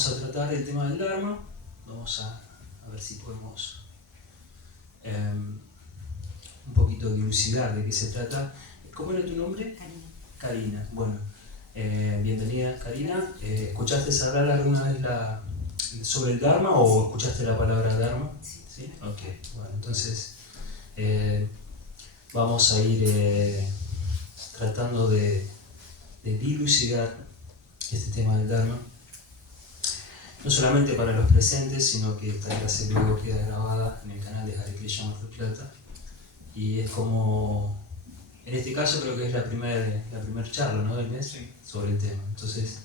vamos a tratar el tema del Dharma. Vamos a ver si podemos un poquito dilucidar de qué se trata. ¿Cómo era tu nombre? Karina. Karina. Bueno, bienvenida Karina. ¿Escuchaste hablar alguna vez sobre el Dharma o escuchaste la palabra Dharma? Sí. ¿Sí? Ok. Bueno, entonces vamos a ir tratando de dilucidar este tema del Dharma. No solamente para los presentes, sino que esta clase luego queda grabada en el canal de Hare Krishna Mar del Plata. Y es como, en este caso creo que es la primer charla, ¿no?, del mes, sí, sobre el tema. Entonces,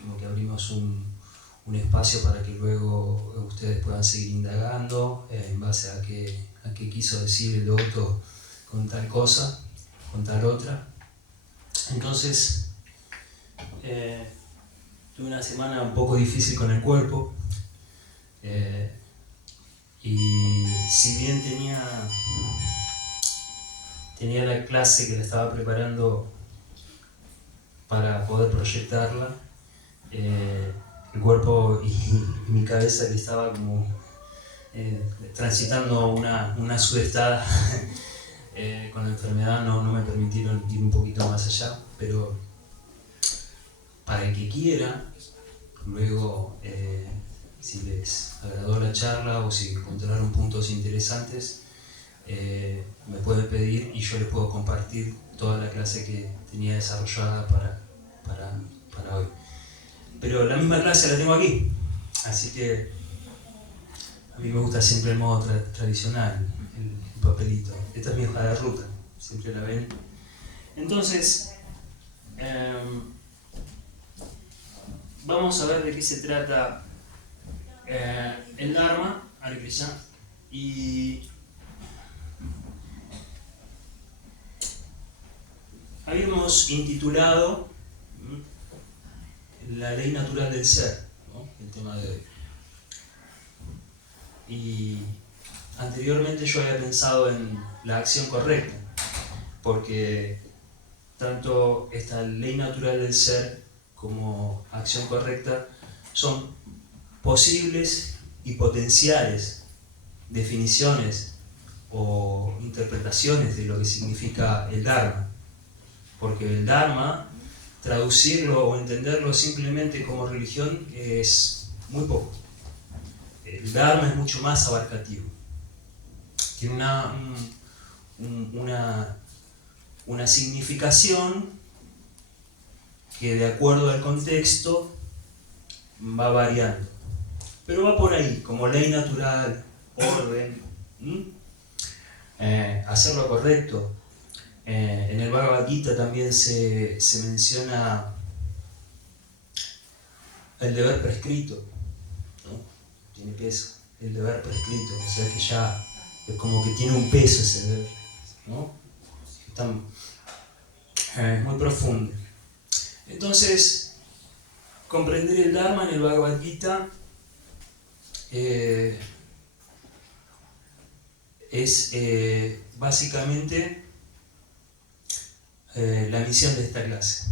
como que abrimos un espacio para que luego ustedes puedan seguir indagando en base a qué quiso decir el devoto con tal cosa, con tal otra. Entonces, tuve una semana un poco difícil con el cuerpo, y si bien tenía la clase que la estaba preparando para poder proyectarla, el cuerpo y mi cabeza, que estaba como transitando una sudestada con la enfermedad, no me permitieron ir un poquito más allá, pero para el que quiera, luego, si les agradó la charla o si encontraron puntos interesantes, me pueden pedir y yo les puedo compartir toda la clase que tenía desarrollada para hoy. Pero la misma clase la tengo aquí, así que a mí me gusta siempre el modo tradicional, el papelito. Esta es mi hoja de ruta, siempre la ven. Entonces, vamos a ver de qué se trata el Dharma, Hare Krishna, y habíamos intitulado la ley natural del ser, ¿no?, el tema de hoy. Y anteriormente yo había pensado en la acción correcta, porque tanto esta ley natural del ser como acción correcta son posibles y potenciales definiciones o interpretaciones de lo que significa el Dharma. Porque el Dharma, traducirlo o entenderlo simplemente como religión es muy poco. El Dharma es mucho más abarcativo. Tiene una significación que, de acuerdo al contexto, va variando. Pero va por ahí, como ley natural, orden, hacer lo correcto. En el Bhagavad Gita también se menciona el deber prescrito, ¿no? Tiene peso, el deber prescrito, o sea que ya es como que tiene un peso ese deber, ¿no? Es muy profundo. Entonces, comprender el Dharma en el Bhagavad Gita es básicamente la misión de esta clase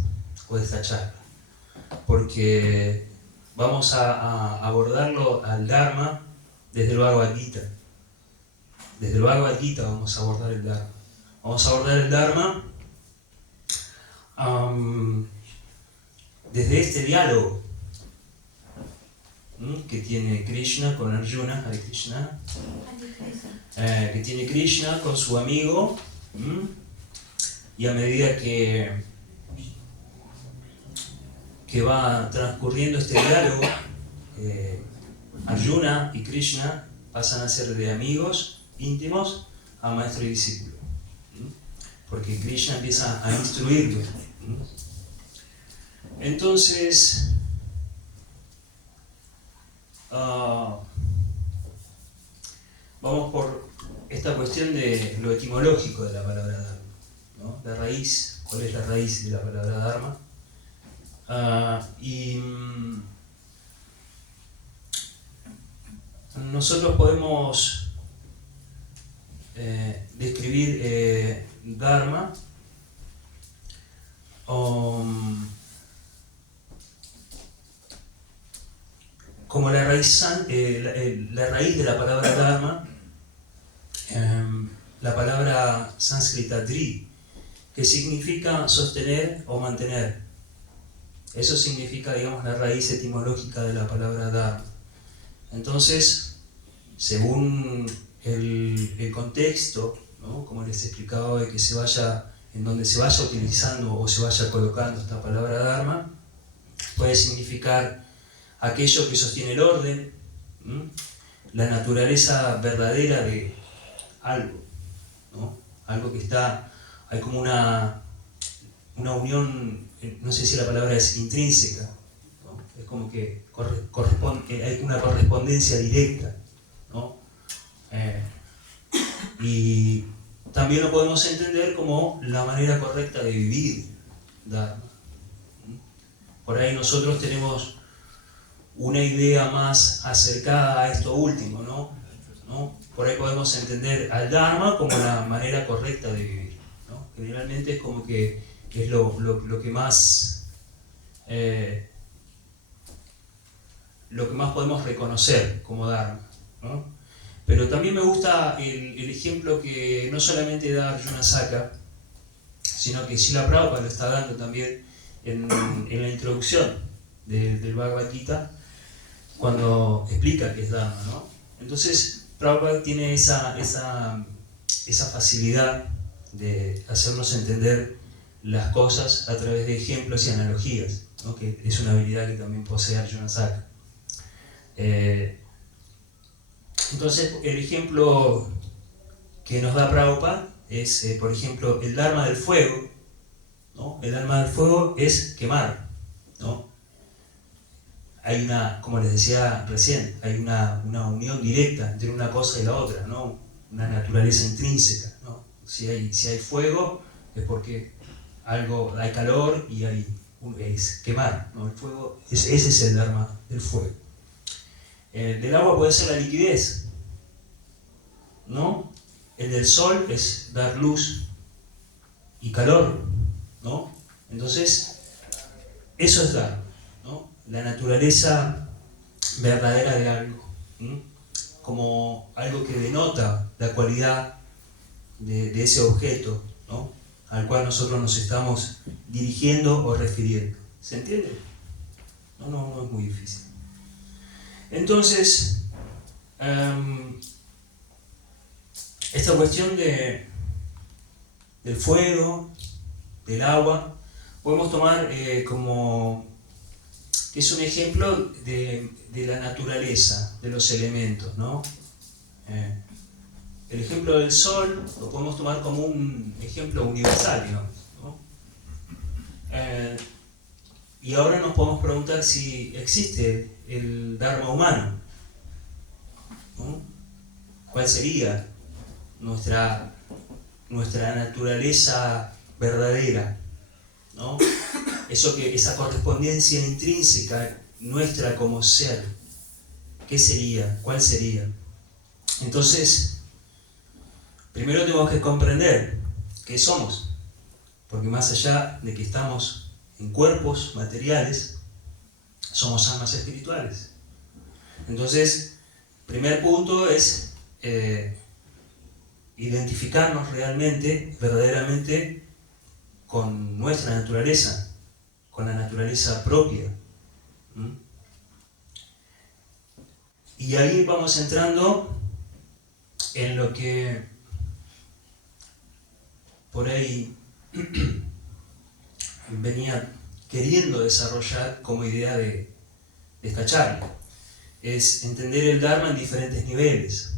o de esta charla, porque vamos a abordarlo al Dharma desde el Bhagavad Gita. Desde el Bhagavad Gita vamos a abordar el Dharma. Vamos a abordar el Dharma desde este diálogo que tiene Krishna con Arjuna, Hare Krishna, que tiene Krishna con su amigo, y a medida que va transcurriendo este diálogo, Arjuna y Krishna pasan a ser de amigos íntimos a maestro y discípulo, porque Krishna empieza a instruirlo. Entonces, vamos por esta cuestión de lo etimológico de la palabra Dharma, ¿no? La raíz, ¿cuál es la raíz de la palabra Dharma? Y nosotros podemos describir Dharma como la raíz, la raíz de la palabra dharma, la palabra sánscrita dri, que significa sostener o mantener. Eso significa, digamos, la raíz etimológica de la palabra dharma. Entonces, según el contexto, ¿no? Como les explicaba hoy, en donde se vaya utilizando o se vaya colocando esta palabra dharma, puede significar aquello que sostiene el orden, la naturaleza verdadera de algo, ¿no? Algo que está, hay como una unión, no sé si la palabra es intrínseca, ¿no? Es como que hay una correspondencia directa, ¿no? Y también lo podemos entender como la manera correcta de vivir Dharma. Por ahí nosotros tenemos una idea más acercada a esto último, ¿no? Por ahí podemos entender al Dharma como la manera correcta de vivir, ¿no? Generalmente es como que es lo que más podemos reconocer como Dharma, ¿no? Pero también me gusta el ejemplo que no solamente da Arjuna Saka, sino que Srila Prabhupada lo está dando también en la introducción del Bhagavad Gita, cuando explica qué es Dharma, ¿no? Entonces, Prabhupada tiene esa facilidad de hacernos entender las cosas a través de ejemplos y analogías, ¿no? Que es una habilidad que también posee Arjuna Saka. Entonces, el ejemplo que nos da Prabhupada es, por ejemplo, el Dharma del fuego, ¿no? El Dharma del fuego es quemar, ¿no? Hay como les decía recién, hay una unión directa entre una cosa y la otra, ¿no? Una naturaleza intrínseca, ¿no? Si hay fuego es porque hay calor y es quemar, ¿no? El fuego, ese es el Dharma del fuego. Del agua puede ser la liquidez, ¿no? El del sol es dar luz y calor, ¿no? Entonces, eso es Dharma, ¿no? La naturaleza verdadera de algo, ¿sí? Como algo que denota la cualidad de ese objeto, ¿no? Al cual nosotros nos estamos dirigiendo o refiriendo. ¿Se entiende? No es muy difícil. Entonces, esta cuestión del fuego, del agua, podemos tomar como que es un ejemplo de la naturaleza, de los elementos, ¿no? El ejemplo del sol lo podemos tomar como un ejemplo universal, digamos, ¿no? Y ahora nos podemos preguntar si existe el Dharma humano, ¿no? ¿Cuál sería nuestra naturaleza verdadera, ¿no? Esa correspondencia intrínseca nuestra como ser? ¿Qué sería? ¿Cuál sería? Entonces, primero tenemos que comprender qué somos, porque más allá de que estamos en cuerpos materiales, somos almas espirituales. Entonces, primer punto es identificarnos realmente, verdaderamente, con nuestra naturaleza, con la naturaleza propia. Y ahí vamos entrando en lo que por ahí venía queriendo desarrollar como idea de esta charla. Es entender el Dharma en diferentes niveles.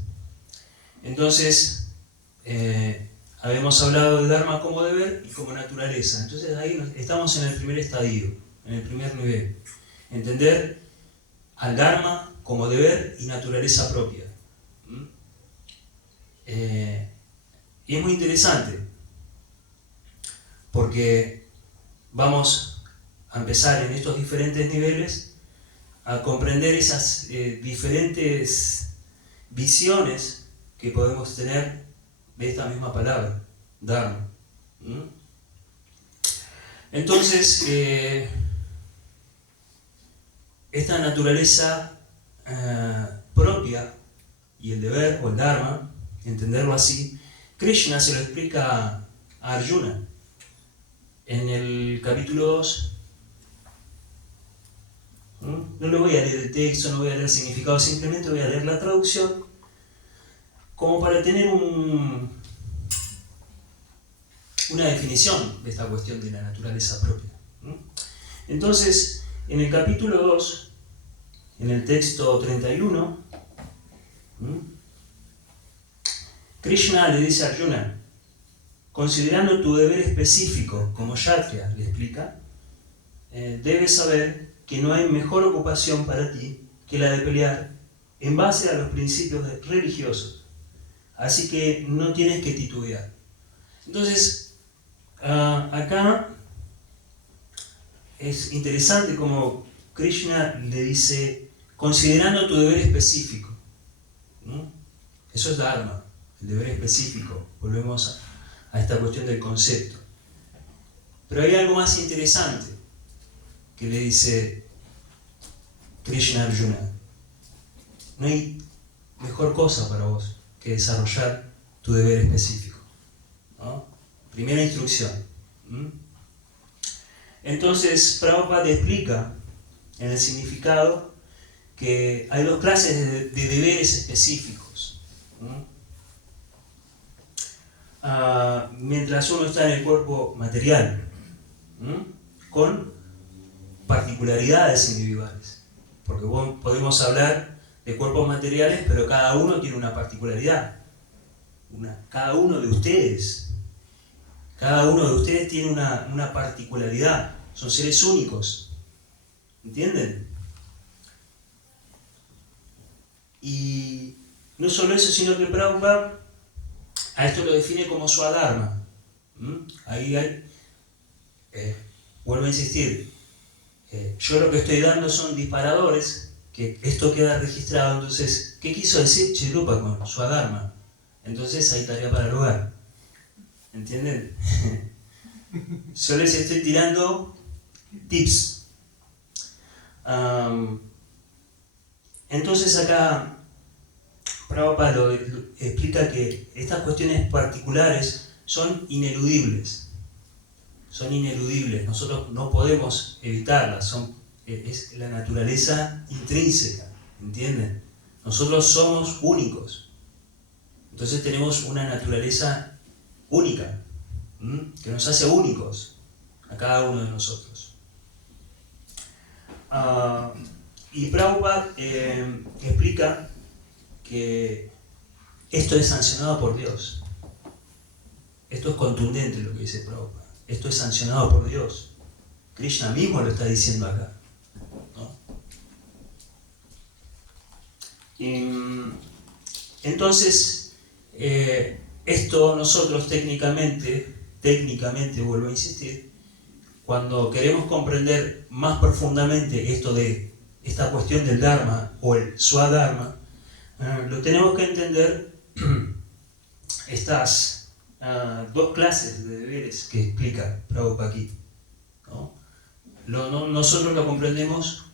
Entonces, habíamos hablado del Dharma como deber y como naturaleza. Entonces ahí estamos en el primer estadio, en el primer nivel. Entender al Dharma como deber y naturaleza propia. Y es muy interesante, porque vamos a empezar en estos diferentes niveles a comprender esas diferentes visiones que podemos tener de esta misma palabra, Dharma. Entonces, esta naturaleza propia y el deber o el dharma, entenderlo así, Krishna se lo explica a Arjuna en el capítulo 2. No le voy a leer el texto, no voy a leer el significado, simplemente voy a leer la traducción como para tener una definición de esta cuestión de la naturaleza propia. Entonces, en el capítulo 2, en el texto 31, Krishna le dice a Arjuna, considerando tu deber específico como Kshatriya, le explica, debes saber que no hay mejor ocupación para ti que la de pelear en base a los principios religiosos. Así que no tienes que titubear. Entonces, acá es interesante como Krishna le dice, considerando tu deber específico. Eso es Dharma, el deber específico. Volvemos a esta cuestión del concepto. Pero hay algo más interesante que le dice Krishna a Arjuna. No hay mejor cosa para vos que desarrollar tu deber específico, ¿no? Primera instrucción. Entonces, Prabhupada explica en el significado que hay dos clases de deberes específicos. Mientras uno está en el cuerpo material, con particularidades individuales. Porque podemos hablar de cuerpos materiales, pero cada uno tiene una particularidad. Cada uno de ustedes tiene una particularidad. Son seres únicos. ¿Entienden? Y no solo eso, sino que Prabhupada a esto lo define como Swadharma. Ahí hay, vuelvo a insistir, yo lo que estoy dando son disparadores, que esto queda registrado. Entonces, ¿qué quiso decir Chirupa con Swadharma? Entonces hay tarea para el hogar. ¿Entienden? Yo les estoy tirando tips. Entonces acá Prabhupada lo explica que estas cuestiones particulares son ineludibles. Son ineludibles, nosotros no podemos evitarlas, es la naturaleza intrínseca, ¿entienden? Nosotros somos únicos, entonces tenemos una naturaleza única, que nos hace únicos a cada uno de nosotros. Y Prabhupada explica que esto es sancionado por Dios. Esto es contundente lo que dice Prabhupada. Esto es sancionado por Dios. Krishna mismo lo está diciendo acá, ¿no? Entonces, esto nosotros técnicamente, vuelvo a insistir, cuando queremos comprender más profundamente esto de esta cuestión del Dharma o el Swadharma, lo tenemos que entender estas dos clases de deberes que explica Prabhupada aquí, ¿no? Nosotros lo comprendemos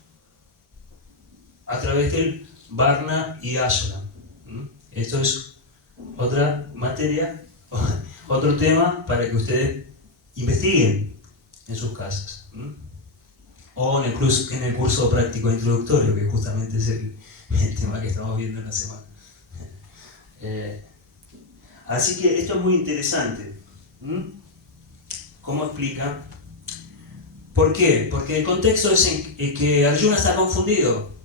a través del Varna y Ashram. Esto es otra materia, otro tema para que ustedes investiguen en sus casas. O en el curso práctico introductorio, que justamente es el tema que estamos viendo en la semana. Así que esto es muy interesante. ¿Cómo explica? ¿Por qué? Porque el contexto es que Arjuna está confundido.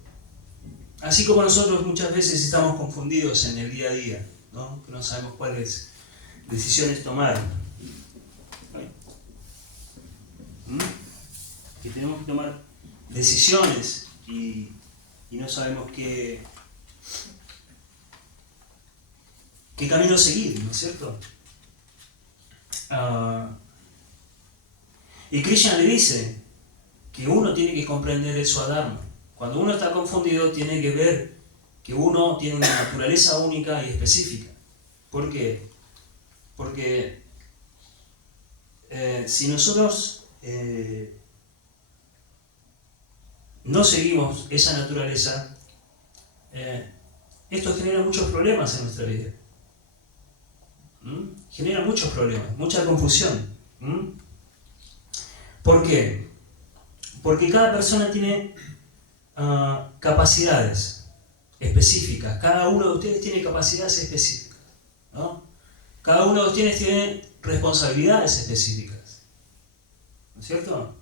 Así como nosotros muchas veces estamos confundidos en el día a día, ¿no? Que no sabemos cuáles decisiones tomar. Que tenemos que tomar decisiones y no sabemos qué camino seguir, ¿no es cierto? Y Krishna le dice que uno tiene que comprender el Swadharma. Cuando uno está confundido, tiene que ver que uno tiene una naturaleza única y específica. ¿Por qué? Porque si nosotros no seguimos esa naturaleza, esto genera muchos problemas en nuestra vida. Genera muchos problemas, mucha confusión. ¿Por qué? Porque cada persona tiene capacidades específicas. Cada uno de ustedes tiene capacidades específicas, ¿no? Cada uno de ustedes tiene responsabilidades específicas, ¿no es cierto?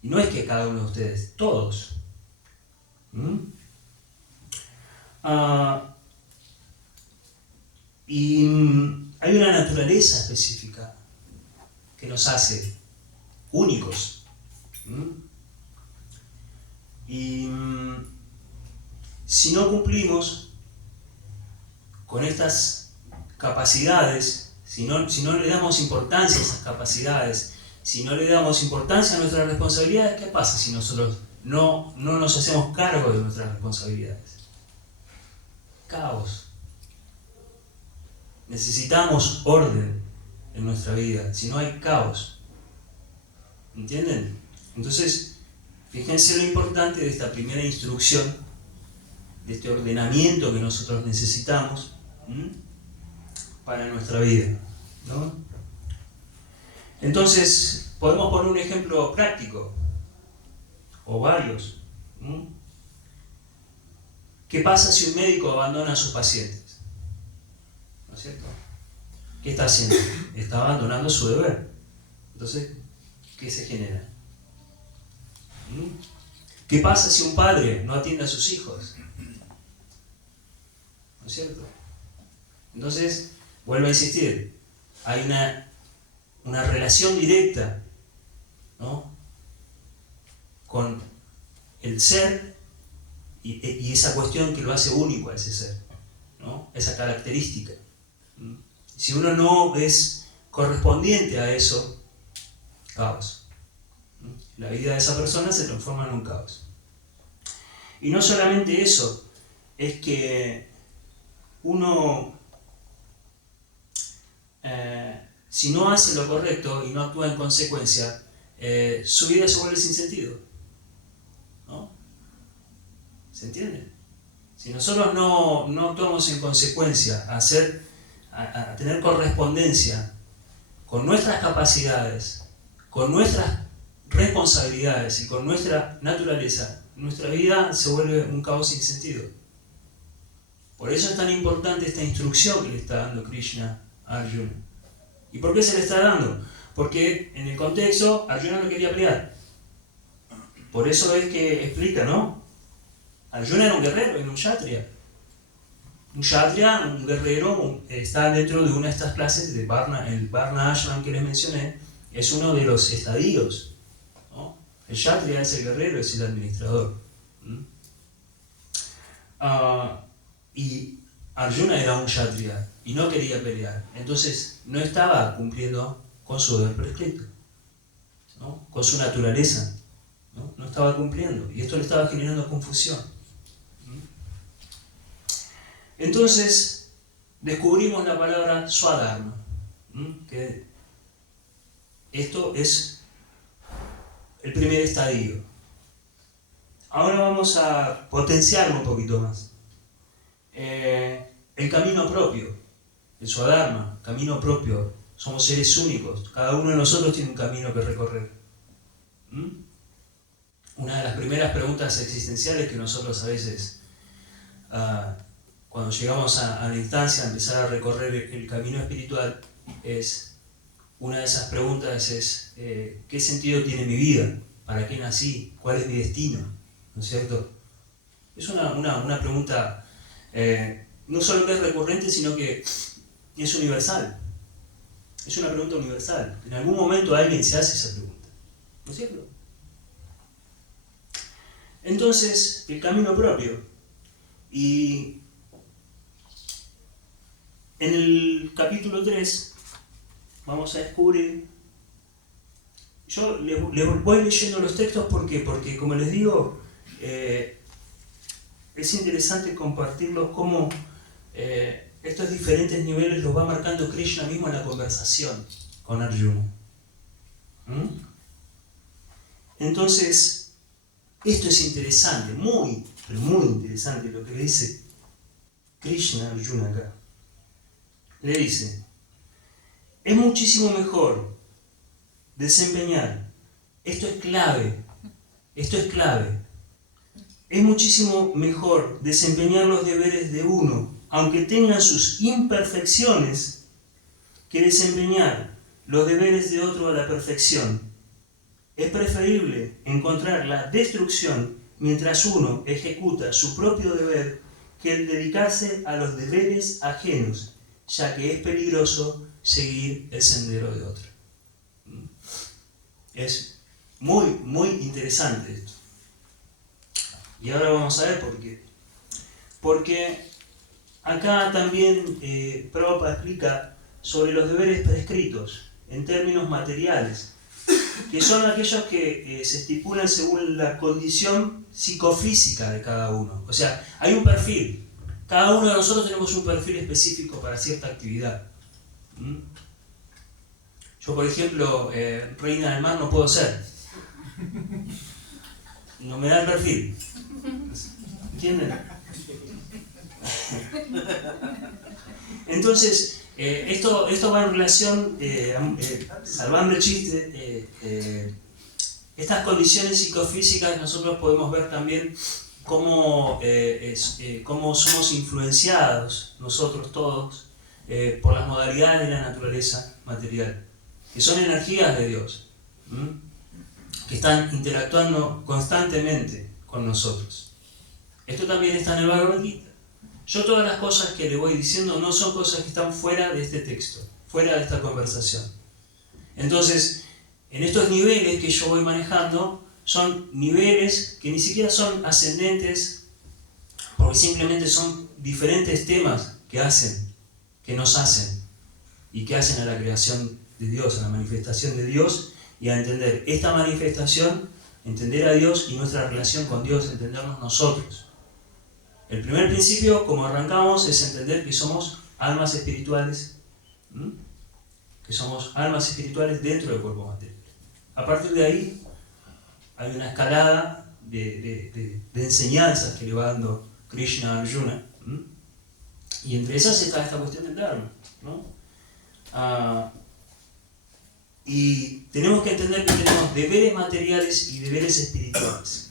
Y no es que cada uno de ustedes, todos. Y hay una naturaleza específica que nos hace únicos. Y si no cumplimos con estas capacidades, si no le damos importancia a esas capacidades, si no le damos importancia a nuestras responsabilidades, ¿qué pasa si nosotros no nos hacemos cargo de nuestras responsabilidades? Caos. Necesitamos orden en nuestra vida, si no hay caos. ¿Entienden? Entonces, fíjense lo importante de esta primera instrucción, de este ordenamiento que nosotros necesitamos para nuestra vida, ¿no? Entonces, podemos poner un ejemplo práctico, o varios. ¿Qué pasa si un médico abandona a sus pacientes? ¿No es cierto? ¿Qué está haciendo? Está abandonando su deber. Entonces, ¿qué se genera? ¿Qué pasa si un padre no atiende a sus hijos? ¿No es cierto? Entonces, vuelvo a insistir, hay una relación directa, ¿no?, con el ser y esa cuestión que lo hace único a ese ser, ¿no?, esa característica. Si uno no es correspondiente a eso, caos. La vida de esa persona se transforma en un caos. Y no solamente eso, es que uno, si no hace lo correcto y no actúa en consecuencia, su vida se vuelve sin sentido, ¿no? ¿Se entiende? Si nosotros no actuamos en consecuencia, a tener correspondencia con nuestras capacidades, con nuestras responsabilidades y con nuestra naturaleza, nuestra vida se vuelve un caos sin sentido. Por eso es tan importante esta instrucción que le está dando Krishna a Arjuna. ¿Y por qué se le está dando? Porque en el contexto Arjuna no quería pelear. Por eso es que explica, ¿no? Arjuna era un guerrero, era un kshatriya. Un kshatriya, un guerrero, está dentro de una de estas clases de Varna. El Varna Ashram que les mencioné es uno de los estadios, ¿no? El kshatriya es el guerrero, es el administrador. Y Arjuna era un kshatriya y no quería pelear. Entonces no estaba cumpliendo con su deber prescrito, ¿no?, con su naturaleza. No estaba cumpliendo. Y esto le estaba generando confusión. Entonces descubrimos la palabra Swadharma, que esto es el primer estadio. Ahora vamos a potenciarlo un poquito más. El camino propio, el Swadharma, camino propio. Somos seres únicos, cada uno de nosotros tiene un camino que recorrer. Una de las primeras preguntas existenciales que nosotros a veces, cuando llegamos a la instancia de empezar a recorrer el camino espiritual, una de esas preguntas es ¿qué sentido tiene mi vida? ¿Para qué nací? ¿Cuál es mi destino? ¿No es cierto? Es una pregunta no solo que es recurrente, sino que es universal. Es una pregunta universal. En algún momento alguien se hace esa pregunta, ¿no es cierto? Entonces, el camino propio. Y en el capítulo 3 vamos a descubrir. Yo les voy leyendo los textos porque como les digo, es interesante compartirlos cómo estos diferentes niveles los va marcando Krishna mismo en la conversación con Arjuna. Entonces, esto es interesante, muy, pero muy interesante lo que le dice Krishna a Arjuna acá. Le dice, es muchísimo mejor desempeñar, esto es clave, es muchísimo mejor desempeñar los deberes de uno, aunque tengan sus imperfecciones, que desempeñar los deberes de otro a la perfección. Es preferible encontrar la destrucción mientras uno ejecuta su propio deber que el dedicarse a los deberes ajenos, ya que es peligroso seguir el sendero de otro. Es muy, muy interesante esto. Y ahora vamos a ver por qué. Porque acá también Prabhupada explica sobre los deberes prescritos en términos materiales, que son aquellos que se estipulan según la condición psicofísica de cada uno. O sea, hay un perfil. Cada uno de nosotros tenemos un perfil específico para cierta actividad. Yo, por ejemplo, reina del mar no puedo ser. No me da el perfil. ¿Entienden? Entonces, esto va en relación, salvando el chiste, estas condiciones psicofísicas nosotros podemos ver también cómo somos influenciados nosotros todos por las modalidades de la naturaleza material, que son energías de Dios, que están interactuando constantemente con nosotros. Esto también está en el Bhagavad Gita. Yo todas las cosas que le voy diciendo no son cosas que están fuera de este texto, fuera de esta conversación. Entonces, en estos niveles que yo voy manejando, son niveles que ni siquiera son ascendentes, porque simplemente son diferentes temas que nos hacen, y que hacen a la creación de Dios, a la manifestación de Dios, y a entender esta manifestación, entender a Dios y nuestra relación con Dios, entendernos nosotros. El primer principio, como arrancamos, es entender que somos almas espirituales, que somos almas espirituales dentro del cuerpo material. A partir de ahí, hay una escalada de enseñanzas que le va dando Krishna a Arjuna, y entre esas está esta cuestión del Dharma, ¿no? Y tenemos que entender que tenemos deberes materiales y deberes espirituales.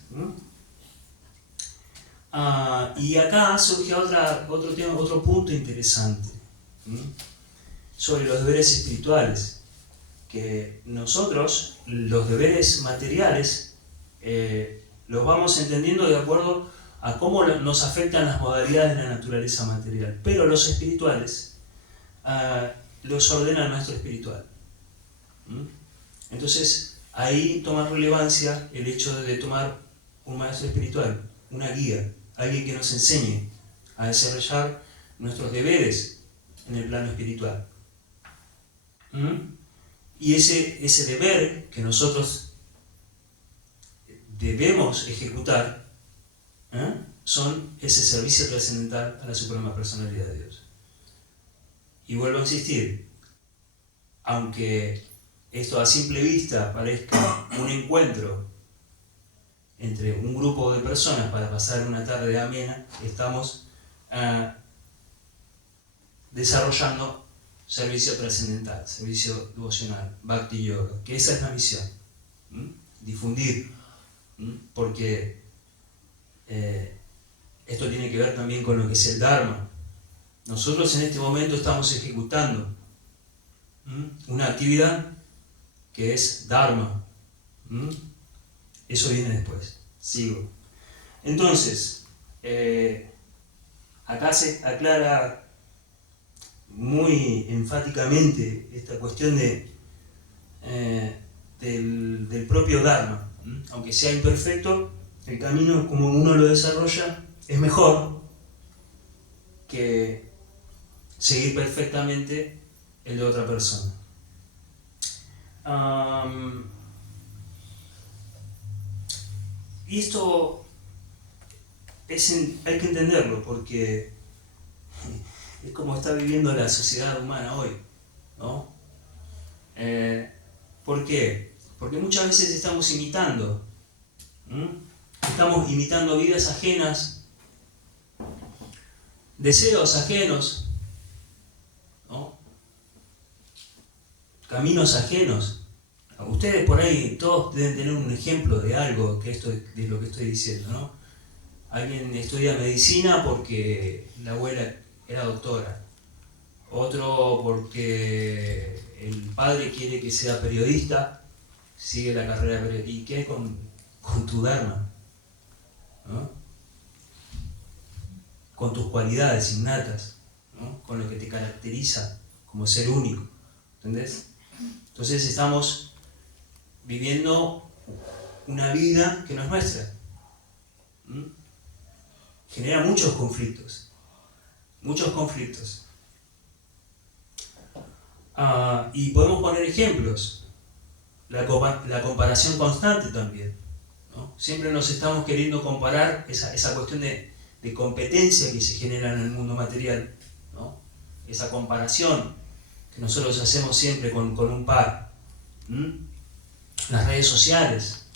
Y acá surge otro punto interesante sobre los deberes espirituales, que nosotros los deberes materiales los vamos entendiendo de acuerdo a cómo nos afectan las modalidades de la naturaleza material, pero los espirituales los ordena el maestro espiritual. Entonces ahí toma relevancia el hecho de tomar un maestro espiritual, una guía, alguien que nos enseñe a desarrollar nuestros deberes en el plano espiritual. Y ese deber que nosotros debemos ejecutar son ese servicio trascendental a la suprema personalidad de Dios. Y vuelvo a insistir, aunque esto a simple vista parezca un encuentro entre un grupo de personas para pasar una tarde amena, estamos desarrollando servicio trascendental, servicio devocional, Bhakti Yoga, que esa es la misión, difundir, porque esto tiene que ver también con lo que es el Dharma. Nosotros en este momento estamos ejecutando una actividad que es Dharma. Eso viene después. Sigo. Entonces, acá se aclara muy enfáticamente esta cuestión del propio Dharma. Aunque sea imperfecto, el camino como uno lo desarrolla es mejor que seguir perfectamente el de otra persona. Y esto hay que entenderlo, porque es como está viviendo la sociedad humana hoy, ¿no? ¿Por qué? Porque muchas veces estamos imitando estamos imitando vidas ajenas, deseos ajenos, ¿no? Caminos ajenos. Ustedes por ahí todos deben tener un ejemplo de algo de lo que estoy diciendo, ¿no? Alguien estudia medicina porque la abuela era doctora, otro porque el padre quiere que sea periodista, sigue la carrera de periodista. ¿Y qué con tu dharma? ¿No? Con tus cualidades innatas, ¿no? Con lo que te caracteriza como ser único, ¿entendés? Entonces estamos viviendo una vida que no es nuestra. Genera muchos conflictos. Y podemos poner ejemplos. La comparación constante también, ¿no? Siempre nos estamos queriendo comparar, esa cuestión de competencia que se genera en el mundo material, ¿no? Esa comparación que nosotros hacemos siempre con un par. Las redes sociales,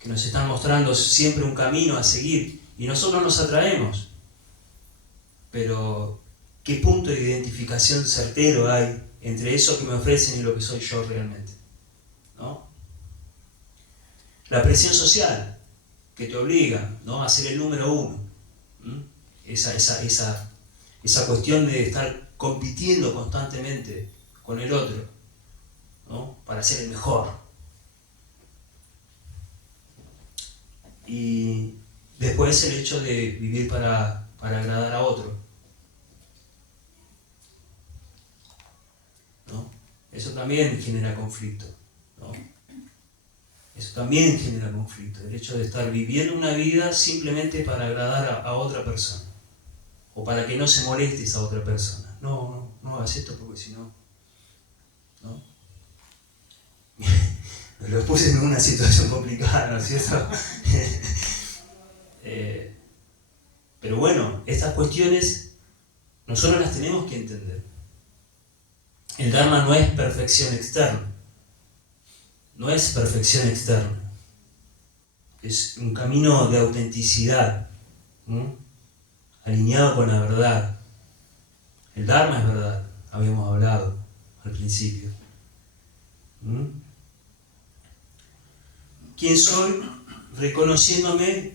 que nos están mostrando siempre un camino a seguir, y nosotros nos atraemos. Pero, ¿qué punto de identificación certero hay entre eso que me ofrecen y lo que soy yo realmente? ¿No? La presión social, que te obliga, ¿no?, a ser el número uno. Esa cuestión de estar compitiendo constantemente con el otro, ¿no?, para ser el mejor. Y después el hecho de vivir para agradar a otro, ¿no? Eso también genera conflicto, ¿no? Eso también genera conflicto, el hecho de estar viviendo una vida simplemente para agradar a otra persona, o para que no se moleste esa otra persona. No hagas esto porque si no, ¿no? Me lo puse en una situación complicada, ¿no es cierto? Pero bueno, estas cuestiones nosotros las tenemos que entender. El Dharma no es perfección externa. No es perfección externa. Es un camino de autenticidad, ¿no?, alineado con la verdad. El Dharma es verdad, habíamos hablado al principio. ¿Quién soy? Reconociéndome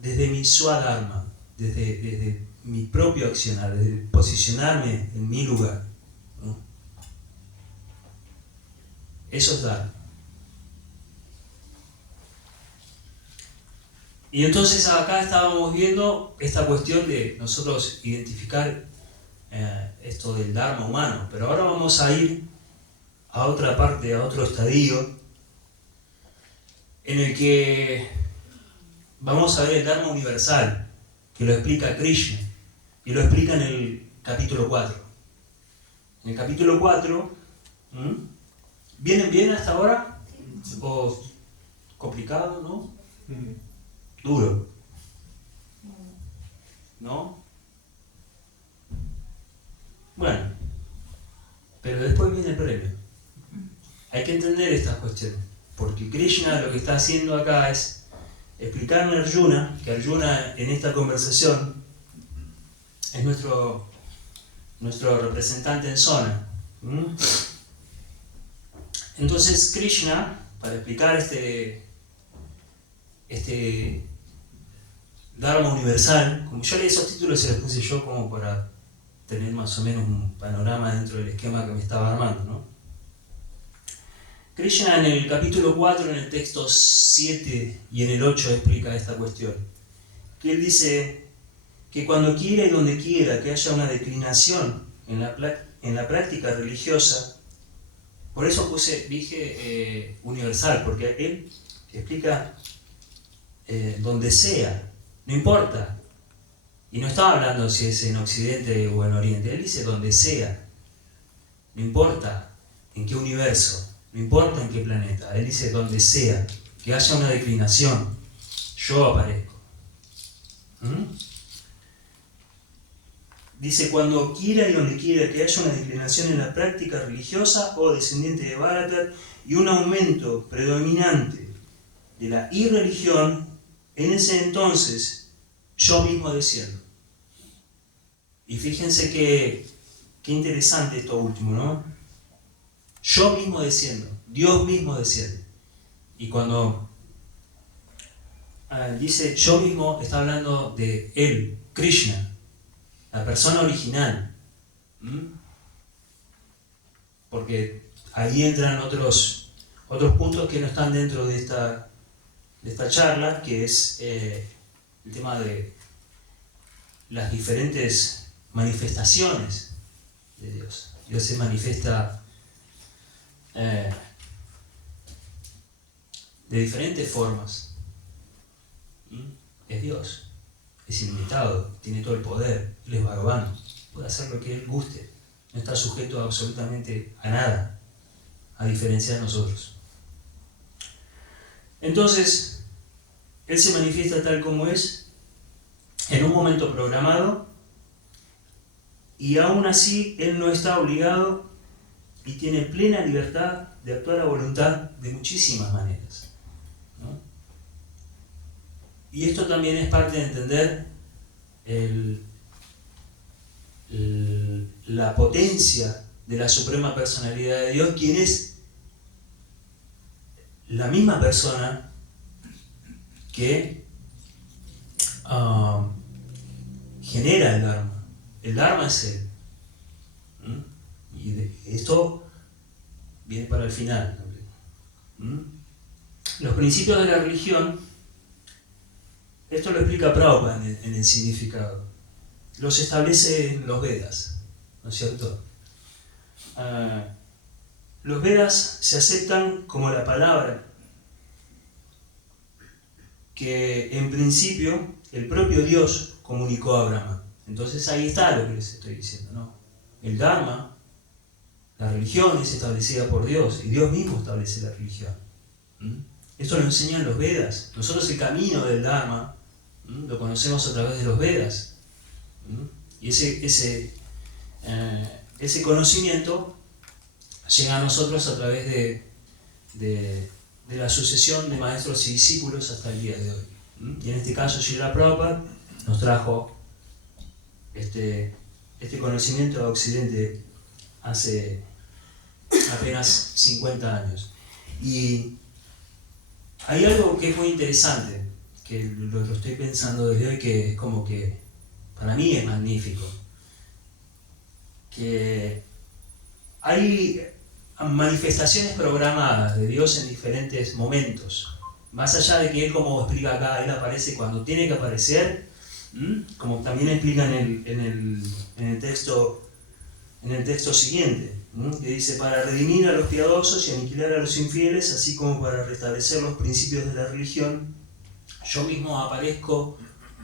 desde mi Swadharma, desde mi propio accionar, desde posicionarme en mi lugar, ¿no? Eso es Dharma. Y entonces acá estábamos viendo esta cuestión de nosotros identificar esto del Dharma humano, pero ahora vamos a ir a otra parte, a otro estadio, en el que vamos a ver el Dharma universal, que lo explica Krishna, y lo explica en el capítulo 4. En el capítulo 4, ¿vienen bien hasta ahora? ¿O complicado, no? Duro, ¿no? Bueno, pero después viene el premio. Hay que entender estas cuestiones, porque Krishna lo que está haciendo acá es explicarle a Arjuna, que Arjuna en esta conversación es nuestro representante en zona. Entonces Krishna, para explicar este Dharma universal, como yo leí esos títulos se los puse yo como para tener más o menos un panorama dentro del esquema que me estaba armando, ¿no? Krishna en el capítulo 4, en el texto 7 y en el 8 explica esta cuestión. Que él dice que cuando quiera y donde quiera que haya una declinación en la práctica religiosa, por eso dije universal, porque él explica donde sea, no importa. Y no estaba hablando si es en Occidente o en Oriente, él dice donde sea, no importa en qué universo, no importa en qué planeta, él dice donde sea, que haya una declinación, yo aparezco. Dice cuando quiera y donde quiera que haya una declinación en la práctica religiosa o descendiente de Bharata y un aumento predominante de la irreligión en ese entonces yo mismo desciendo. Y fíjense qué interesante esto último, ¿no? Yo mismo desciendo, Dios mismo desciende. Y cuando dice yo mismo, está hablando de Él, Krishna, la persona original. Porque ahí entran otros puntos que no están dentro de esta charla, que es el tema de las diferentes manifestaciones de Dios. Dios se manifiesta de diferentes formas. Es Dios, es ilimitado, tiene todo el poder, Él es Bhagavan, puede hacer lo que Él guste, no está sujeto absolutamente a nada, a diferencia de nosotros. Entonces, Él se manifiesta tal como es, en un momento programado, y aún así Él no está obligado y tiene plena libertad de actuar a voluntad de muchísimas maneras, ¿no? Y esto también es parte de entender la potencia de la suprema personalidad de Dios, quien es la misma persona que genera el Dharma. El Dharma es Él. Y esto viene para el final. Los principios de la religión, esto lo explica Prabhupada en el significado. Los establece en los Vedas, ¿no es cierto? Los Vedas se aceptan como la palabra que en principio el propio Dios comunicó a Brahma. Entonces ahí está lo que les estoy diciendo, ¿no? El Dharma, la religión es establecida por Dios y Dios mismo establece la religión. Esto lo enseñan los Vedas. Nosotros el camino del Dharma lo conocemos a través de los Vedas. Y ese conocimiento llega a nosotros a través de la sucesión de maestros y discípulos hasta el día de hoy. Y en este caso Srila Prabhupada nos trajo este conocimiento a Occidente hace apenas 50 años. Y hay algo que es muy interesante, que lo estoy pensando desde hoy, que es como que para mí es magnífico. Que hay manifestaciones programadas de Dios en diferentes momentos. Más allá de que Él, como explica acá, Él aparece cuando tiene que aparecer, como también explica en el texto siguiente, que dice: para redimir a los piadosos y aniquilar a los infieles, así como para restablecer los principios de la religión, yo mismo aparezco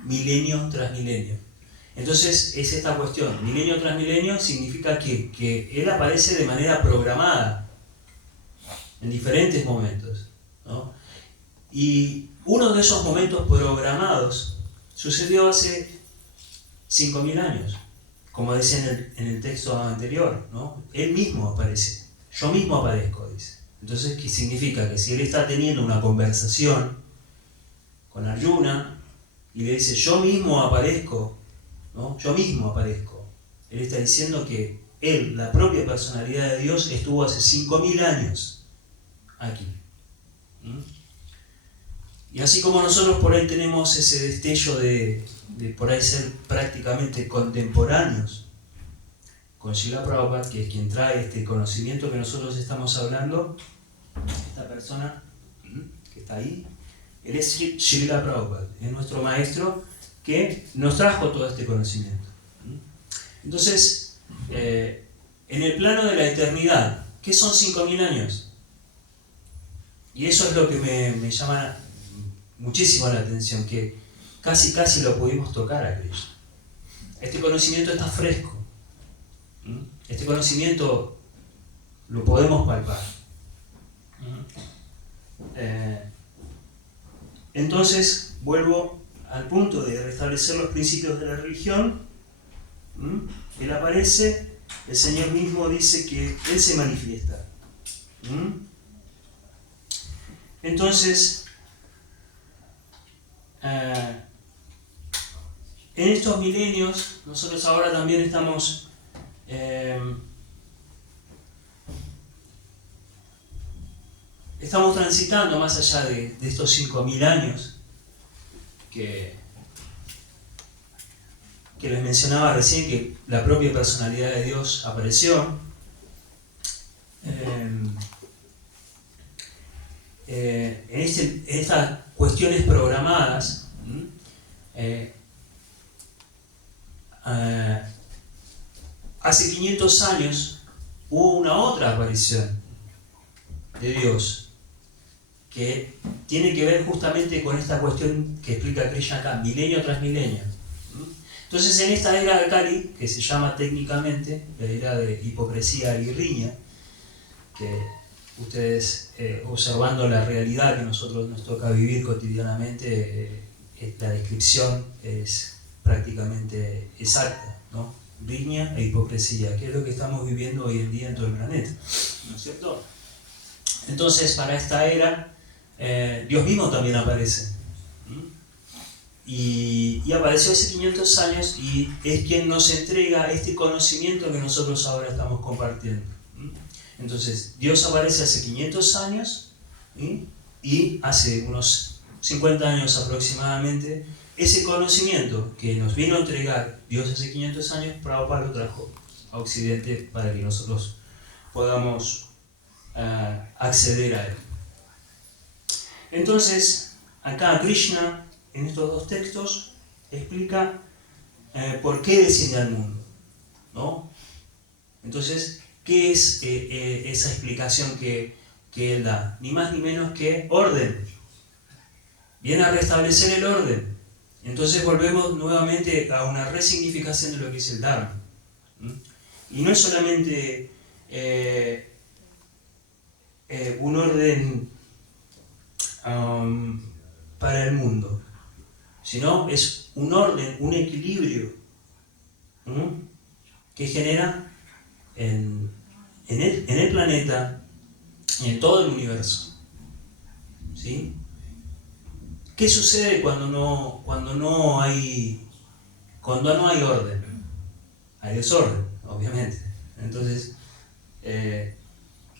milenio tras milenio. Entonces es esta cuestión, milenio tras milenio significa que Él aparece de manera programada en diferentes momentos, ¿no? Y uno de esos momentos programados sucedió hace 5.000 años, como decía en el texto anterior, ¿no? Él mismo aparece, yo mismo aparezco, dice. Entonces, ¿qué significa? Que si Él está teniendo una conversación con Arjuna y le dice yo mismo aparezco, ¿no? Yo mismo aparezco, Él está diciendo que Él, la propia personalidad de Dios, estuvo hace 5.000 años aquí. Y así como nosotros por ahí tenemos ese destello de por ahí ser prácticamente contemporáneos con Srila Prabhupada, que es quien trae este conocimiento que nosotros estamos hablando, esta persona que está ahí, él es Srila Prabhupada, es nuestro maestro que nos trajo todo este conocimiento. Entonces, en el plano de la eternidad, ¿qué son 5.000 años? Y eso es lo que me llama muchísimo la atención, que casi lo pudimos tocar a Krishna. Este conocimiento está fresco. Este conocimiento lo podemos palpar. Entonces, vuelvo al punto de restablecer los principios de la religión. Él aparece, el Señor mismo dice que Él se manifiesta. Entonces, En estos milenios, nosotros ahora también estamos transitando más allá de estos 5000 años que les mencionaba recién, que la propia personalidad de Dios apareció. En estas cuestiones programadas, hace 500 años hubo una otra aparición de Dios que tiene que ver justamente con esta cuestión que explica Krishna acá, milenio tras milenio. Entonces, en esta era de Kali, que se llama técnicamente la era de hipocresía y riña, que ustedes, observando la realidad que nosotros nos toca vivir cotidianamente, la descripción es prácticamente exacta, ¿no? Riña e hipocresía, que es lo que estamos viviendo hoy en día en todo el planeta, ¿no es cierto? Entonces, para esta era, Dios mismo también aparece. Y apareció hace 500 años y es quien nos entrega este conocimiento que nosotros ahora estamos compartiendo. Entonces, Dios aparece hace 500 años, ¿sí? Y hace unos 50 años aproximadamente, ese conocimiento que nos vino a entregar Dios hace 500 años, Prabhupada lo trajo a Occidente para que nosotros podamos acceder a él. Entonces, acá Krishna, en estos dos textos, explica por qué desciende al mundo, ¿no? Entonces, ¿qué es esa explicación que él da? Ni más ni menos que orden. Viene a restablecer el orden. Entonces volvemos nuevamente a una resignificación de lo que es el Dharma. Y no es solamente un orden para el mundo, sino es un orden, un equilibrio que genera en el planeta y en todo el universo. ¿Sí? ¿Qué sucede cuando no hay orden? Hay desorden, obviamente. Entonces,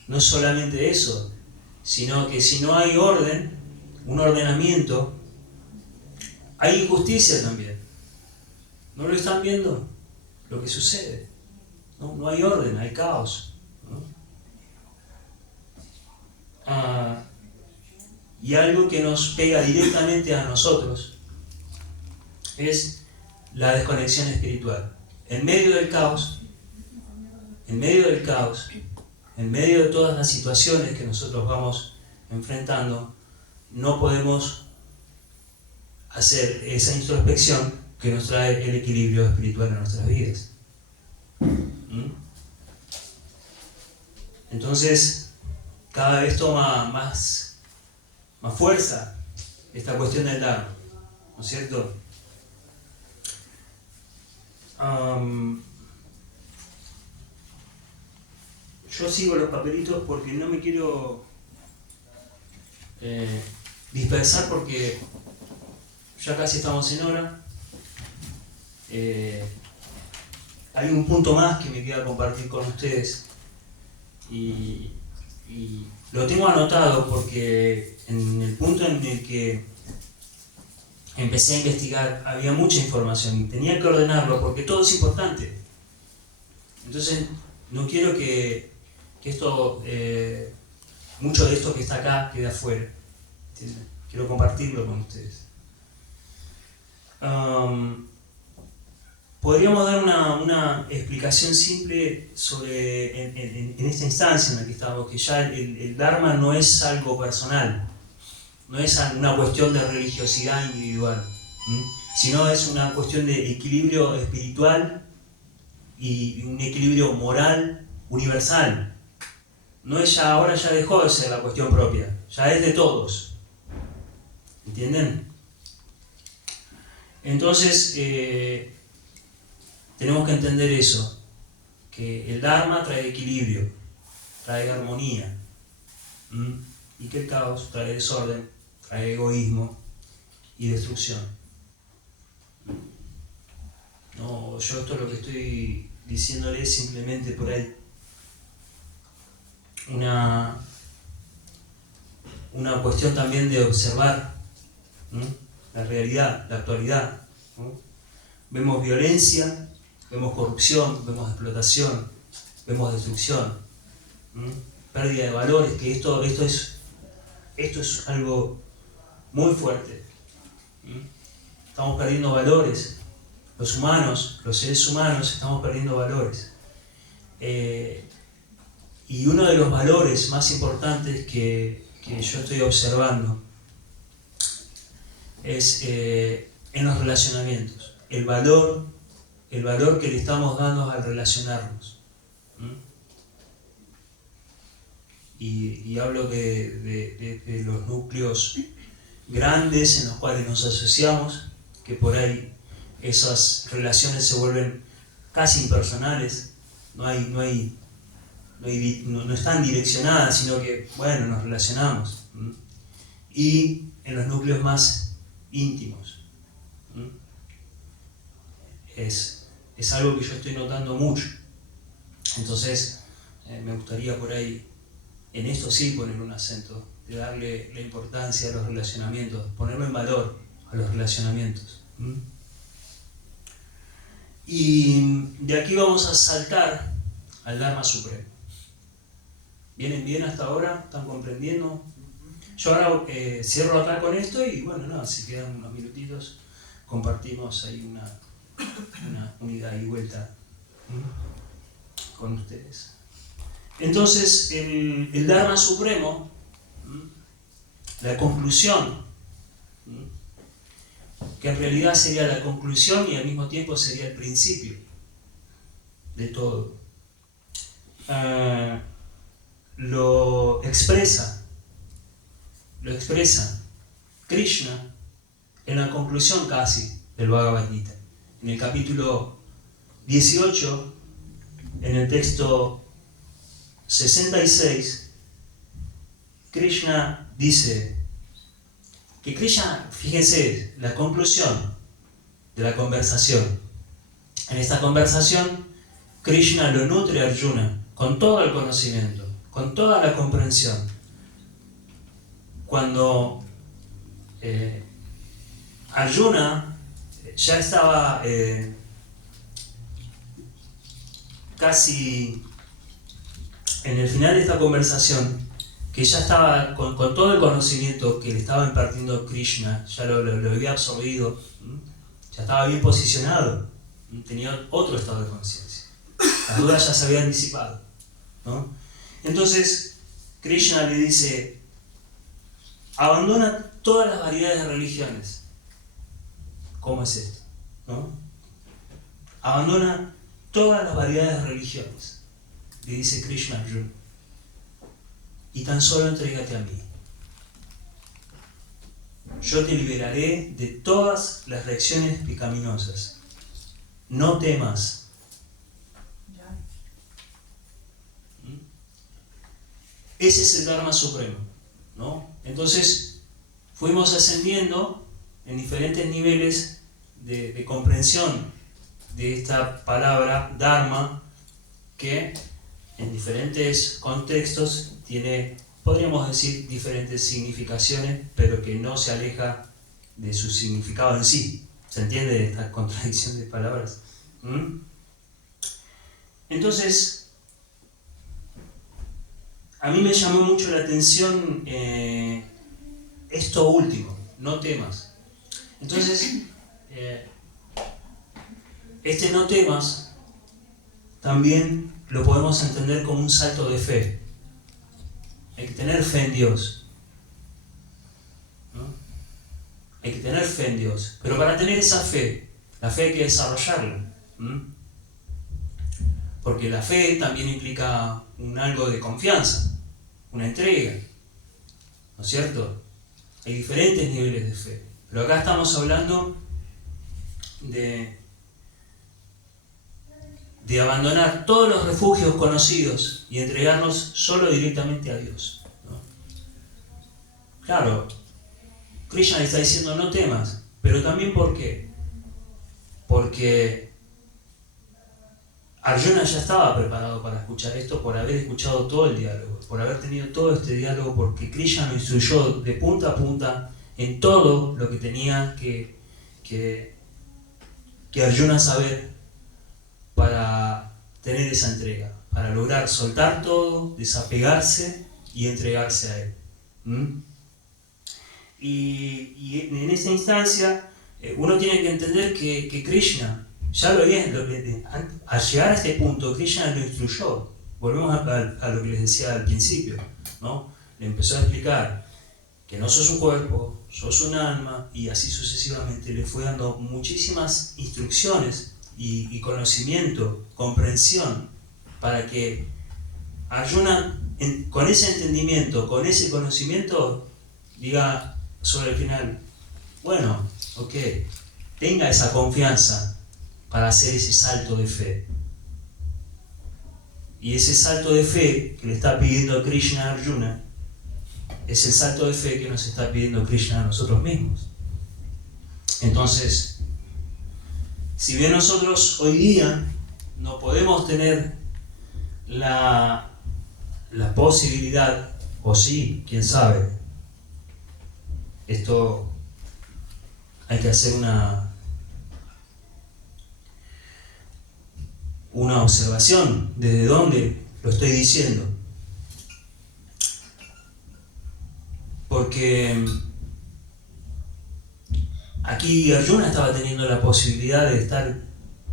no es solamente eso, sino que si no hay orden, un ordenamiento, hay injusticia también. ¿No lo están viendo? Lo que sucede. No hay orden, hay caos. Y algo que nos pega directamente a nosotros es la desconexión espiritual. En medio del caos, en medio de todas las situaciones que nosotros vamos enfrentando, no podemos hacer esa introspección que nos trae el equilibrio espiritual en nuestras vidas. Entonces, cada vez toma más fuerza esta cuestión del Dharma, ¿no es cierto? Yo sigo los papelitos porque no me quiero dispersar, porque ya casi estamos en hora. Hay un punto más que me queda compartir con ustedes y lo tengo anotado porque en el punto en el que empecé a investigar había mucha información y tenía que ordenarlo porque todo es importante. Entonces no quiero que esto, mucho de esto que está acá quede afuera. ¿Entienden? Quiero compartirlo con ustedes. Podríamos dar una explicación simple sobre, en esta instancia en la que estamos, que ya el Dharma no es algo personal, no es una cuestión de religiosidad individual, sino es una cuestión de equilibrio espiritual y un equilibrio moral universal. No es ahora ya dejó de ser la cuestión propia, ya es de todos. ¿Entienden? Entonces, tenemos que entender eso, que el Dharma trae equilibrio, trae armonía, y que el caos trae desorden, trae egoísmo y destrucción. No, yo esto lo que estoy diciéndole es simplemente por ahí una cuestión también de observar, ¿no?, la realidad, la actualidad, ¿no? Vemos violencia, vemos corrupción, vemos explotación, vemos destrucción, ¿no?, pérdida de valores, que esto es algo muy fuerte, ¿no? Estamos perdiendo valores, los humanos, los seres humanos, estamos perdiendo valores. Y uno de los valores más importantes que yo estoy observando es en los relacionamientos, el valor que le estamos dando al relacionarnos. Y hablo de los núcleos grandes en los cuales nos asociamos, que por ahí esas relaciones se vuelven casi impersonales, no están direccionadas, sino que, bueno, nos relacionamos. Y en los núcleos más íntimos. Es algo que yo estoy notando mucho. Entonces, me gustaría por ahí, en esto sí poner un acento, de darle la importancia a los relacionamientos, ponerlo en valor a los relacionamientos. Y de aquí vamos a saltar al Dharma Supremo. ¿Vienen bien hasta ahora? ¿Están comprendiendo? Yo ahora cierro acá con esto y bueno, no, si quedan unos minutitos, compartimos ahí una ida y vuelta con ustedes. Entonces, el Dharma Supremo, la conclusión, que en realidad sería la conclusión y al mismo tiempo sería el principio de todo, lo expresa Krishna en la conclusión casi del Bhagavad Gita. En el capítulo 18, en el texto 66, Krishna dice que Krishna, fíjense, la conclusión de la conversación. En esta conversación, Krishna lo nutre a Arjuna con todo el conocimiento, con toda la comprensión. Cuando Arjuna ya estaba casi en el final de esta conversación, que ya estaba con todo el conocimiento que le estaba impartiendo Krishna, ya lo había absorbido, ya estaba bien posicionado, tenía otro estado de conciencia, las dudas ya se habían disipado, ¿no? Entonces Krishna le dice: abandona todas las variedades de religiones. ¿Cómo es esto? ¿No? Abandona todas las variedades de religiones, le dice Krishna a Arjuna, y tan solo entrégate a mí. Yo te liberaré de todas las reacciones pecaminosas. No temas. Ese es el Dharma Supremo, ¿no? Entonces, fuimos ascendiendo en diferentes niveles de comprensión de esta palabra Dharma, que en diferentes contextos tiene, podríamos decir, diferentes significaciones, pero que no se aleja de su significado en sí. ¿Se entiende esta contradicción de palabras? Entonces, a mí me llamó mucho la atención esto último, no temas. Entonces, este no temas también lo podemos entender como un salto de fe. Hay que tener fe en Dios, ¿no? Hay que tener fe en Dios. Pero para tener esa fe, la fe hay que desarrollarla. Porque la fe también implica algo de confianza, una entrega, ¿no es cierto? Hay diferentes niveles de fe. Pero acá estamos hablando de abandonar todos los refugios conocidos y entregarnos solo directamente a Dios, ¿no? Claro, Krishna le está diciendo no temas, pero también ¿por qué? Porque Arjuna ya estaba preparado para escuchar esto por haber escuchado todo el diálogo, por haber tenido todo este diálogo, porque Krishna lo instruyó de punta a punta en todo lo que tenía que Arjuna saber para tener esa entrega, para lograr soltar todo, desapegarse y entregarse a él. Y en esa instancia uno tiene que entender que Krishna ya lo había, al llegar a este punto, Krishna lo instruyó. Volvemos a lo que les decía al principio, ¿no? Le empezó a explicar que no sos un cuerpo, sos un alma, y así sucesivamente. Le fue dando muchísimas instrucciones y conocimiento, comprensión, para que Arjuna, con ese entendimiento, con ese conocimiento, diga sobre el final, bueno, ok, tenga esa confianza para hacer ese salto de fe. Y ese salto de fe que le está pidiendo Krishna a Arjuna es el salto de fe que nos está pidiendo Krishna a nosotros mismos. Entonces, si bien nosotros hoy día no podemos tener la posibilidad, o sí, quién sabe, esto hay que hacer una observación desde dónde lo estoy diciendo. Porque aquí Arjuna estaba teniendo la posibilidad de estar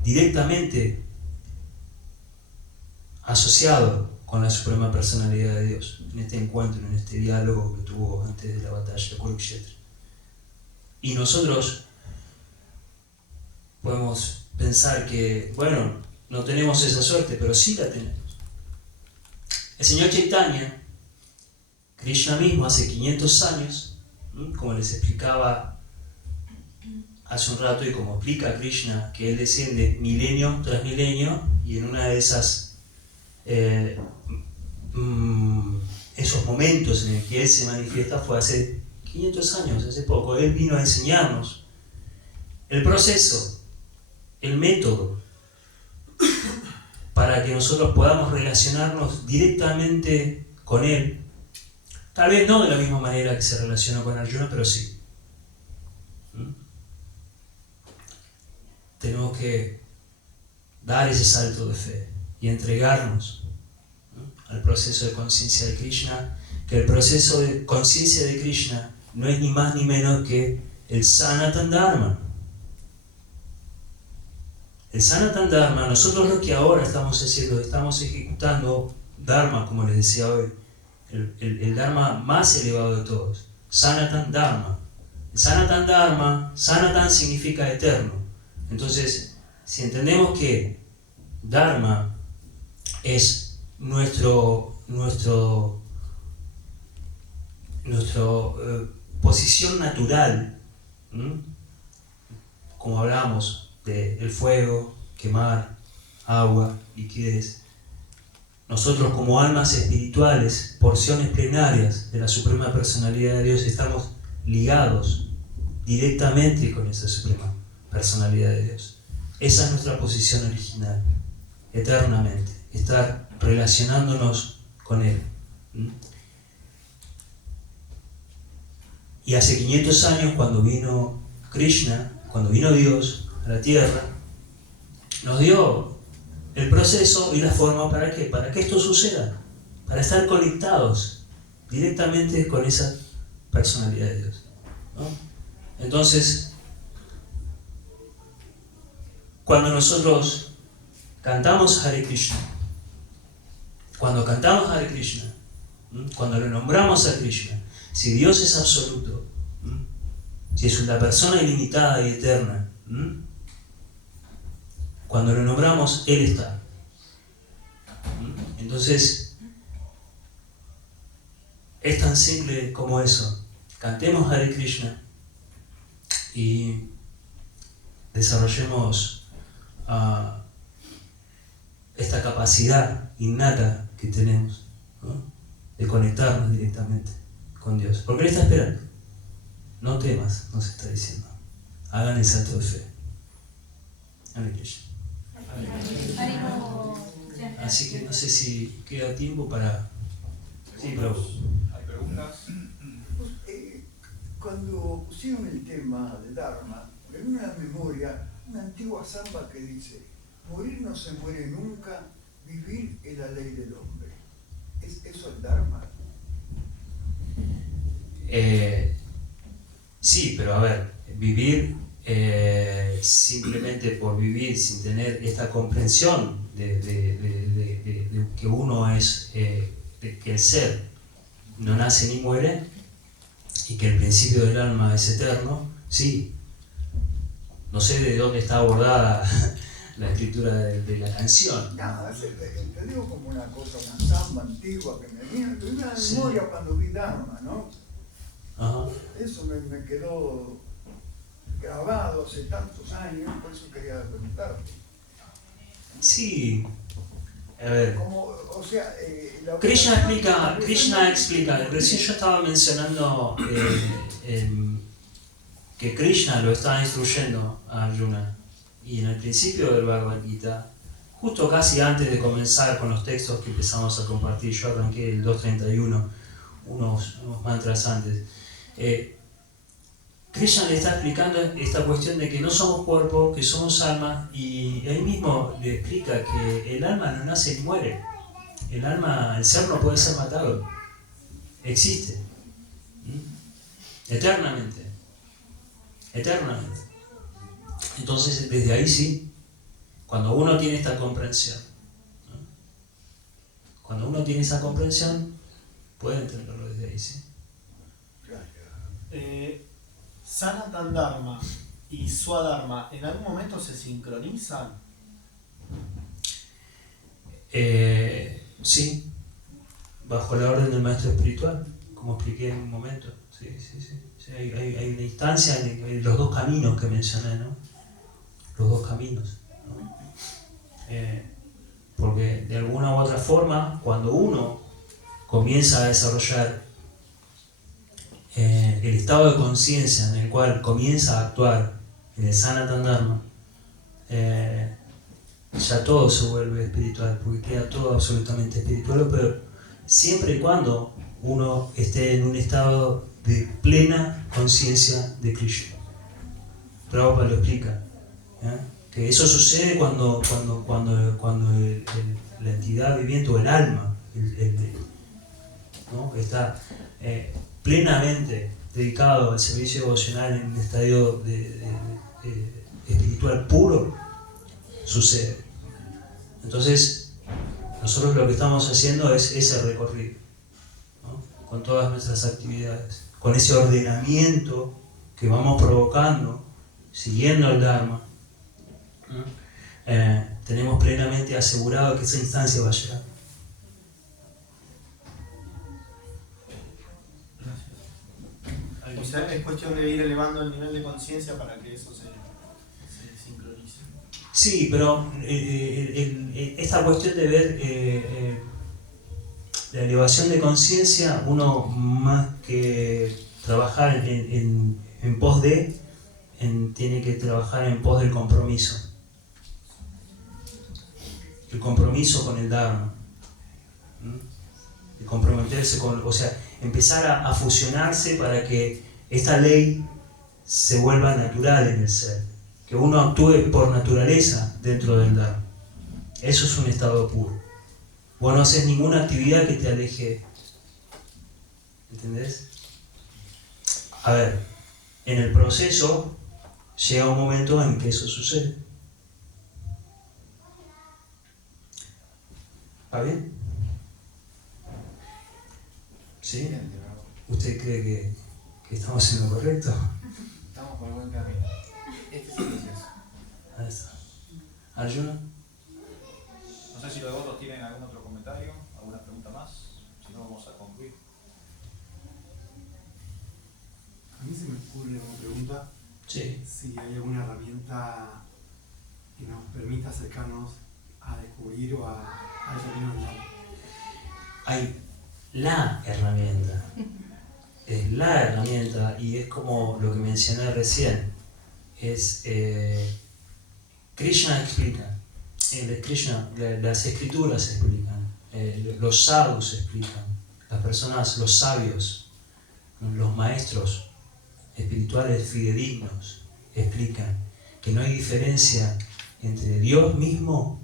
directamente asociado con la Suprema Personalidad de Dios, en este encuentro, en este diálogo que tuvo antes de la batalla de Kurukshetra. Y nosotros podemos pensar que, bueno, no tenemos esa suerte, pero sí la tenemos. El Señor Chaitanya, Krishna mismo, hace 500 años, como les explicaba hace un rato y como explica Krishna, que él desciende milenio tras milenio, y en una de esas esos momentos en el que él se manifiesta fue hace 500 años, hace poco. Él vino a enseñarnos el proceso, el método, para que nosotros podamos relacionarnos directamente con él. Tal vez no de la misma manera que se relacionó con Arjuna, pero sí. Tenemos que dar ese salto de fe y entregarnos al proceso de conciencia de Krishna, que el proceso de conciencia de Krishna no es ni más ni menos que el Sanatan Dharma. El Sanatan Dharma, nosotros lo que ahora estamos haciendo, estamos ejecutando Dharma, como les decía hoy, el Dharma más elevado de todos, Sanatan Dharma. El Sanatan Dharma, Sanatan significa eterno. Entonces, si entendemos que Dharma es nuestra posición natural, como hablamos del fuego, quemar, agua, liquidez, nosotros como almas espirituales, porciones plenarias de la Suprema Personalidad de Dios, estamos ligados directamente con esa Suprema Personalidad de Dios. Esa es nuestra posición original, eternamente, estar relacionándonos con Él. Y hace 500 años, cuando vino Krishna, cuando vino Dios a la tierra, nos dio el proceso y la forma para ¿qué? Para que esto suceda, para estar conectados directamente con esa personalidad de Dios, ¿no? Entonces, cuando nosotros cantamos Hare Krishna, cuando cantamos Hare Krishna, cuando le nombramos a Krishna, si Dios es absoluto, si es una persona ilimitada y eterna, cuando lo nombramos, Él está. Entonces, es tan simple como eso. Cantemos Hare Krishna y desarrollemos esta capacidad innata que tenemos, ¿no? De conectarnos directamente con Dios. Porque Él está esperando. No temas, nos está diciendo. Hagan el salto de fe. Hare Krishna. Así que no sé si queda tiempo para... Sí, pero... ¿Hay preguntas? Cuando pusieron el tema de Dharma, en una memoria, una antigua samba que dice: morir no se muere nunca, vivir es la ley del hombre. ¿Es eso el Dharma? Sí, pero a ver, vivir simplemente por vivir sin tener esta comprensión de que uno es, de que el ser no nace ni muere y que el principio del alma es eterno, sí. No sé de dónde está abordada la escritura de la canción. No, te digo como una cosa, una samba antigua que me vino a la memoria cuando vi Dharma, ¿no? Ajá. Eso me quedó grabado hace tantos años, por eso quería preguntarte. Sí, a ver. O sea, Krishna explica, recién yo estaba mencionando que Krishna lo estaba instruyendo a Arjuna, y en el principio del Bhagavad Gita, justo casi antes de comenzar con los textos que empezamos a compartir, yo arranqué el 231, unos mantras antes, Krishna le está explicando esta cuestión de que no somos cuerpo, que somos alma, y él mismo le explica que el alma no nace ni muere. El alma, el ser no puede ser matado. Existe. Eternamente. Eternamente. Entonces, desde ahí sí, cuando uno tiene esta comprensión, ¿no? Cuando uno tiene esa comprensión, puede entenderlo desde ahí, sí. Sanatan Dharma y Swadharma, ¿en algún momento se sincronizan? Sí, bajo la orden del maestro espiritual, como expliqué en un momento. Sí. Hay una instancia en los dos caminos que mencioné, ¿no? Los dos caminos, ¿no? Porque de alguna u otra forma, cuando uno comienza a desarrollar el estado de conciencia en el cual comienza a actuar en el Sanatan Dharma, ya todo se vuelve espiritual, porque queda todo absolutamente espiritual, pero siempre y cuando uno esté en un estado de plena conciencia de Krishna. Prabhupada lo explica, que eso sucede cuando la entidad viviente o el alma, ¿no? Que está plenamente dedicado al servicio devocional en un estadio espiritual puro, sucede. Entonces, nosotros lo que estamos haciendo es ese recorrido, ¿no? Con todas nuestras actividades, con ese ordenamiento que vamos provocando, siguiendo el Dharma, ¿no? Tenemos plenamente asegurado que esa instancia va a llegar. O sea, es cuestión de ir elevando el nivel de conciencia para que eso se sincronice. Sí, pero esta cuestión de ver la elevación de conciencia, uno más que trabajar en pos de, tiene que trabajar en pos del compromiso. El compromiso con el Dharma. El comprometerse con, o sea, empezar a fusionarse para que esta ley se vuelva natural en el ser. Que uno actúe por naturaleza dentro del Dharma. Eso es un estado puro. Vos no haces ninguna actividad que te aleje. ¿Entendés? A ver, en el proceso llega un momento en que eso sucede. ¿Está bien? ¿Sí? ¿Usted cree que estamos haciendo lo correcto? Estamos por el buen camino. Este es el proceso. Ahí está. ¿Arjuna? No sé si los devotos tienen algún otro comentario, alguna pregunta más. Si no, vamos a concluir. A mí se me ocurre una pregunta. Sí. Si hay alguna herramienta que nos permita acercarnos a descubrir o a ese camino del Dharma. Hay la herramienta. es la herramienta y es como lo que mencioné recién. Krishna explica, las escrituras explican, los sadhus explican, las personas, los sabios, los maestros espirituales fidedignos explican que no hay diferencia entre Dios mismo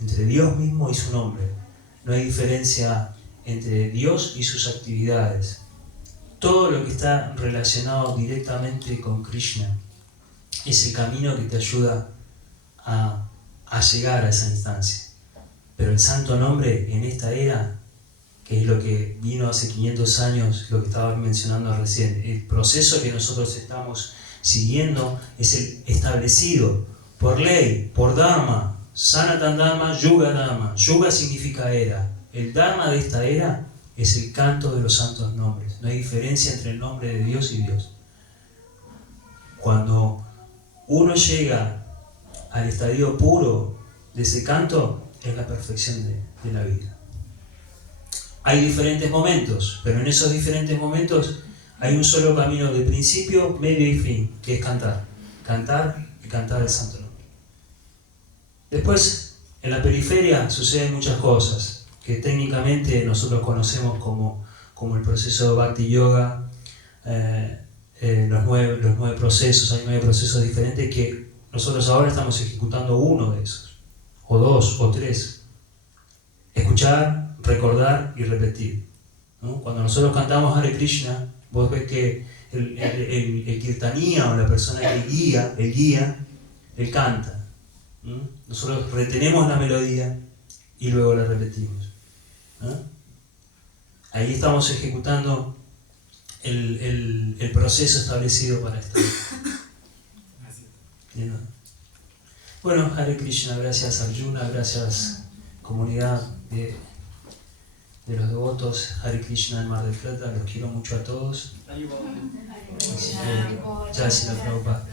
y su nombre. No hay diferencia entre Dios y sus actividades. Todo lo que está relacionado directamente con Krishna es el camino que te ayuda a llegar a esa instancia. Pero el santo nombre en esta era, que es lo que vino hace 500 años, lo que estaba mencionando recién, el proceso que nosotros estamos siguiendo es el establecido por ley, por Dharma, Sanatan Dharma, Yuga Dharma. Yuga significa era. El Dharma de esta era es el canto de los santos nombres. No hay diferencia entre el nombre de Dios y Dios. Cuando uno llega al estadio puro de ese canto, es la perfección de la vida. Hay diferentes momentos, pero en esos diferentes momentos hay un solo camino de principio, medio y fin, que es cantar. Cantar y cantar el santo nombre. Después, en la periferia suceden muchas cosas que técnicamente nosotros conocemos como el proceso de Bhakti Yoga, los 9 procesos. Hay 9 procesos diferentes que nosotros ahora estamos ejecutando uno de esos, o 2, o 3. Escuchar, recordar y repetir, ¿no? Cuando nosotros cantamos Hare Krishna, vos ves que el kirtaniya o la persona que guía, él canta. Nosotros retenemos la melodía y luego la repetimos. Ahí estamos ejecutando el proceso establecido para esto. Bueno, Hare Krishna, gracias Arjuna, gracias comunidad de los devotos. Hare Krishna en Mar del Plata, los quiero mucho a todos. Jai Srila Prabhupada.